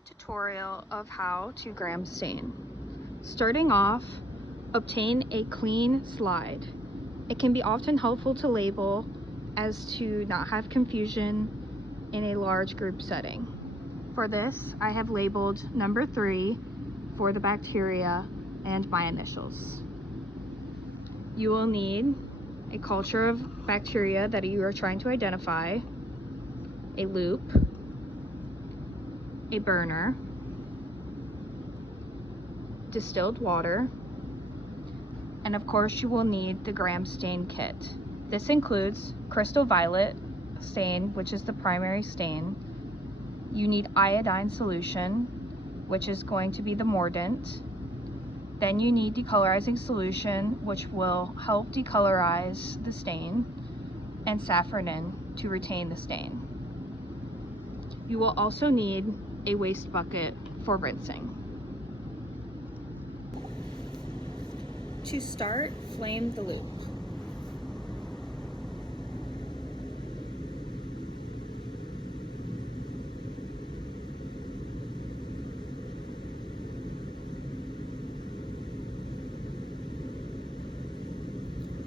a tutorial of how to gram stain. Starting off, obtain a clean slide. It can be often helpful to label as to not have confusion in a large group setting. For this, I have labeled number 3 for the bacteria and my initials. You will need a culture of bacteria that you are trying to identify, a loop, a burner, distilled water, and of course you will need the gram stain kit. This includes crystal violet stain, which is the primary stain. You need iodine solution, which is going to be the mordant. Then you need decolorizing solution, which will help decolorize the stain, and safranin to retain the stain. You will also need a waste bucket for rinsing. To start, flame the loop.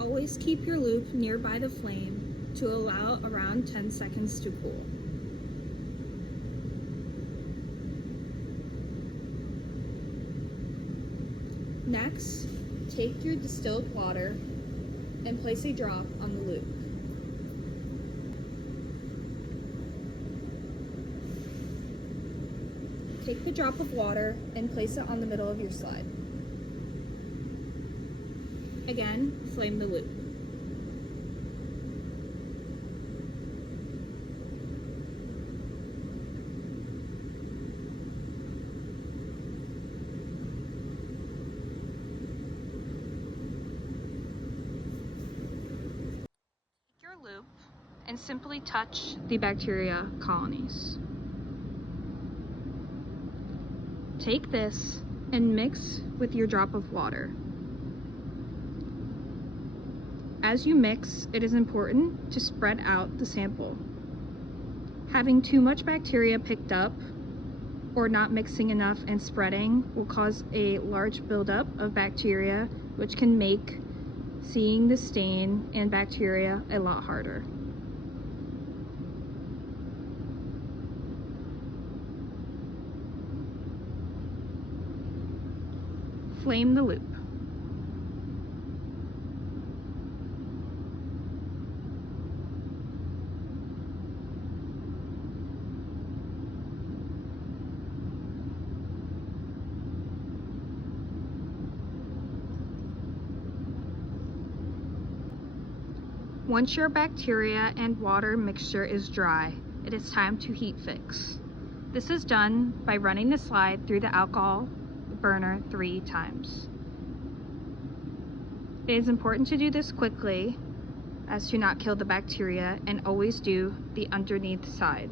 Always keep your loop nearby the flame to allow around 10 seconds to cool. Next, take your distilled water and place a drop on the loop. Take the drop of water and place it on the middle of your slide. Again, flame the loop. Take your loop and simply touch the bacteria colonies. Take this and mix with your drop of water. As you mix, it is important to spread out the sample. Having too much bacteria picked up or not mixing enough and spreading will cause a large buildup of bacteria, which can make seeing the stain and bacteria a lot harder. Flame the loop. Once your bacteria and water mixture is dry, it is time to heat fix. This is done by running the slide through the alcohol burner 3 times. It is important to do this quickly as to not kill the bacteria, and always do the underneath side.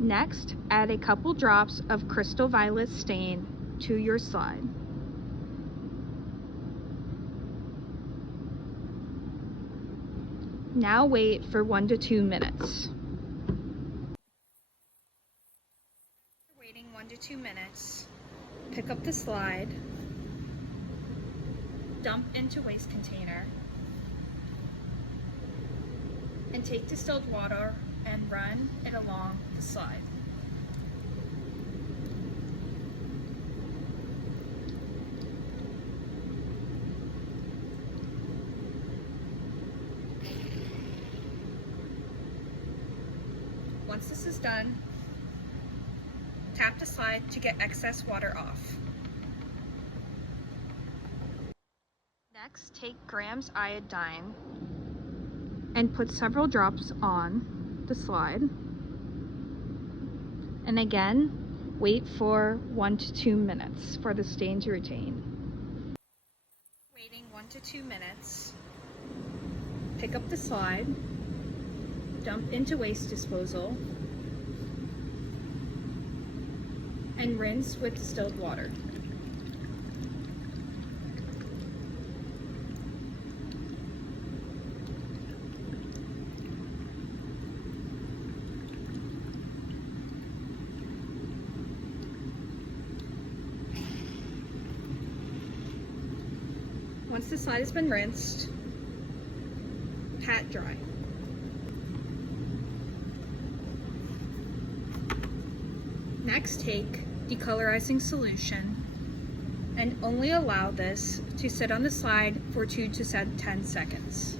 Next, add a couple drops of crystal violet stain to your slide. Now wait for 1 to 2 minutes. After waiting 1 to 2 minutes, pick up the slide, dump into waste container, and take distilled water and run it along the slide. Once this is done, tap the slide to get excess water off. Next, take grams iodine and put several drops on the slide. And again, wait for 1 to 2 minutes for the stain to retain. Waiting 1 to 2 minutes, pick up the slide, dump into waste disposal, and rinse with distilled water. Once the slide has been rinsed, pat dry. Next, take decolorizing solution and only allow this to sit on the slide for 2 to 10 seconds.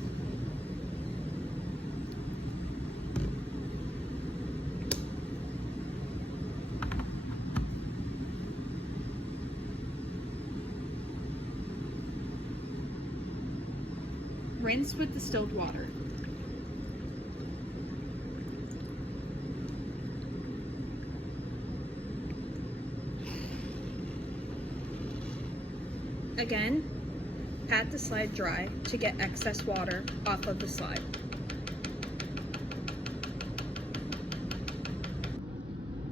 Rinse with distilled water. Again, pat the slide dry to get excess water off of the slide.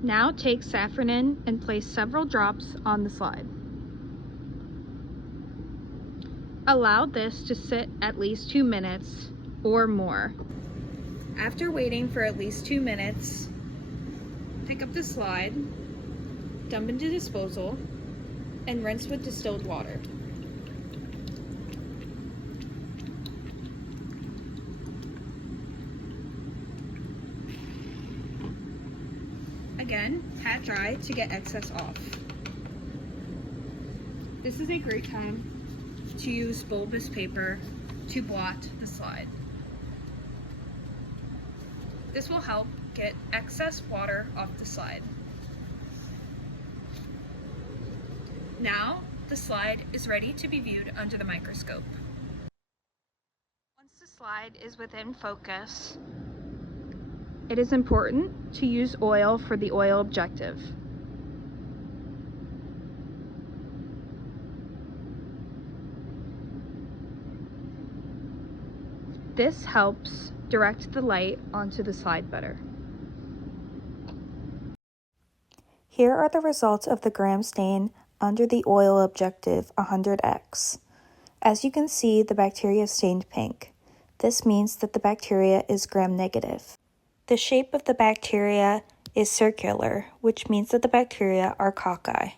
Now take safranin and place several drops on the slide. Allow this to sit at least 2 minutes or more. After waiting for at least 2 minutes, pick up the slide, dump into disposal, and rinse with distilled water. Again, pat dry to get excess off. This is a great time to use bulbous paper to blot the slide. This will help get excess water off the slide. Now, the slide is ready to be viewed under the microscope. Once the slide is within focus, it is important to use oil for the oil objective. This helps direct the light onto the slide better. Here are the results of the gram stain under the oil objective 100x. As you can see, the bacteria stained pink. This means that the bacteria is gram-negative. The shape of the bacteria is circular, which means that the bacteria are cocci.